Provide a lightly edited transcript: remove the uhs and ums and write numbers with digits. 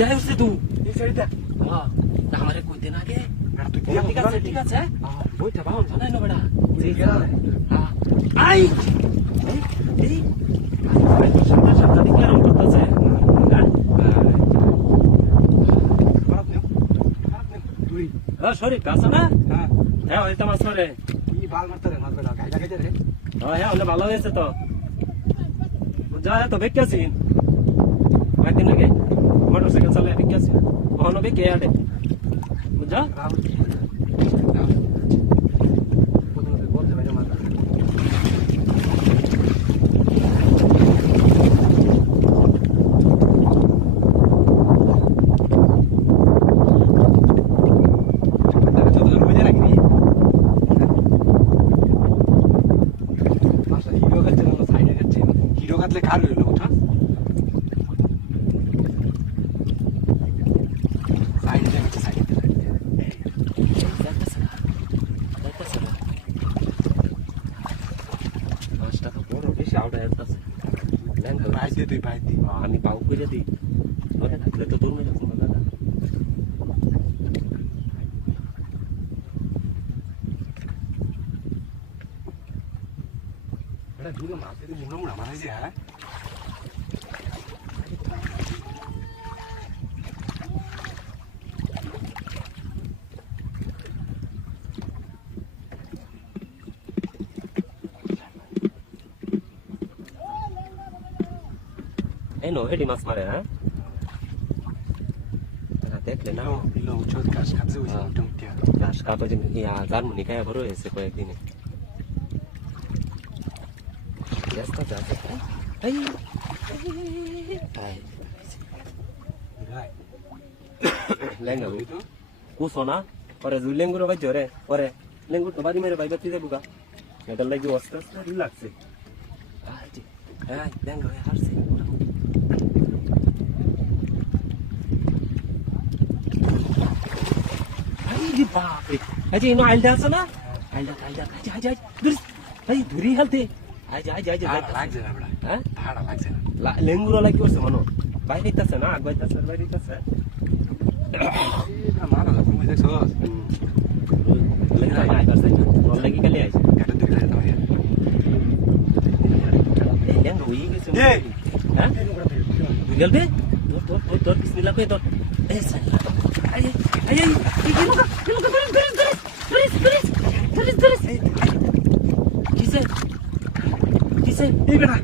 কোথায় উঠছে তুই এই সাইডটা হ্যাঁ আমারে কইতে না গে আর তুই ঠিক আছে বইটা বাউন জানাই না বেটা হ্যাঁ আই এই তোর সামনে সামনে দিকে আরম্ভ করতেছে তুই শরীর আছে না হ্যাঁ হ্যাঁ হয়তো মাছ রে কি বাল মারতে রে মাছ বেটা গাইলা গাইতে রে হ্যাঁ হলে ভালো হয়েছে তো যা তো বেঁকেছি কয়েকদিন আগে মোটরসাইকেল চালায় বেঁকেছি কখনো বেঁকে আটে বুঝা বলতে পারে মাছ কাটলে কার হইলো ওটা সাইডে যাচ্ছে সাইডে মাছটা তো বড় বেশি আউট হয়ে যাচ্ছে বাইর দিয়ে তুই বাইর দি আমি পাউ করে দিই ওরে থাকলে তো দূর মেরে ফোন দাদা এটা দূরে মাছ দিয়ে মুড়া মুড়া মারাইছে হ্যাঁ এই নো এডি মাছ মারে হ্যাঁ দেখলে না বিলো উচ্চত কাজ কাছে হইছে মোটামুটি ঘাস কাপে যে জার্মানি খায় বড় হয়েছে কয়েকদিনে ব্যস্ত যাচ্ছে এই লেঙ্গা কুসো না পরে দুই লেঙ্গুর বাই জরে পরে লেঙ্গুর তো বাড়ি মেরে বাই বাতি দেবো গা এটার লাগি অস্তে আস্তে লাগছে হ্যাঁ লেঙ্গা হয়ে হারছে বাপরে আজ ইনো আইলটা আছে না আইলটা আজ ভাই ধরি হালতে আজ লাগছে না বড়া হ্যাঁ ভাড়া লাগছে না লেঙ্গুরা লাগি করছে মনো বাইরে হইতাছে না আগ বাইতাছে বাইরে হইতাছে মারা না তুমি দেখছো লেঙ্গুরা আই করছে তোর লাগি খালি আইছে কাটা দিকে লাগে তাই লেঙ্গু হই গেছে এই হ্যাঁ তুই গেলবে তোর বিসমিল্লাহ কই তোর এই সালা আই কি কিসে এই বেটা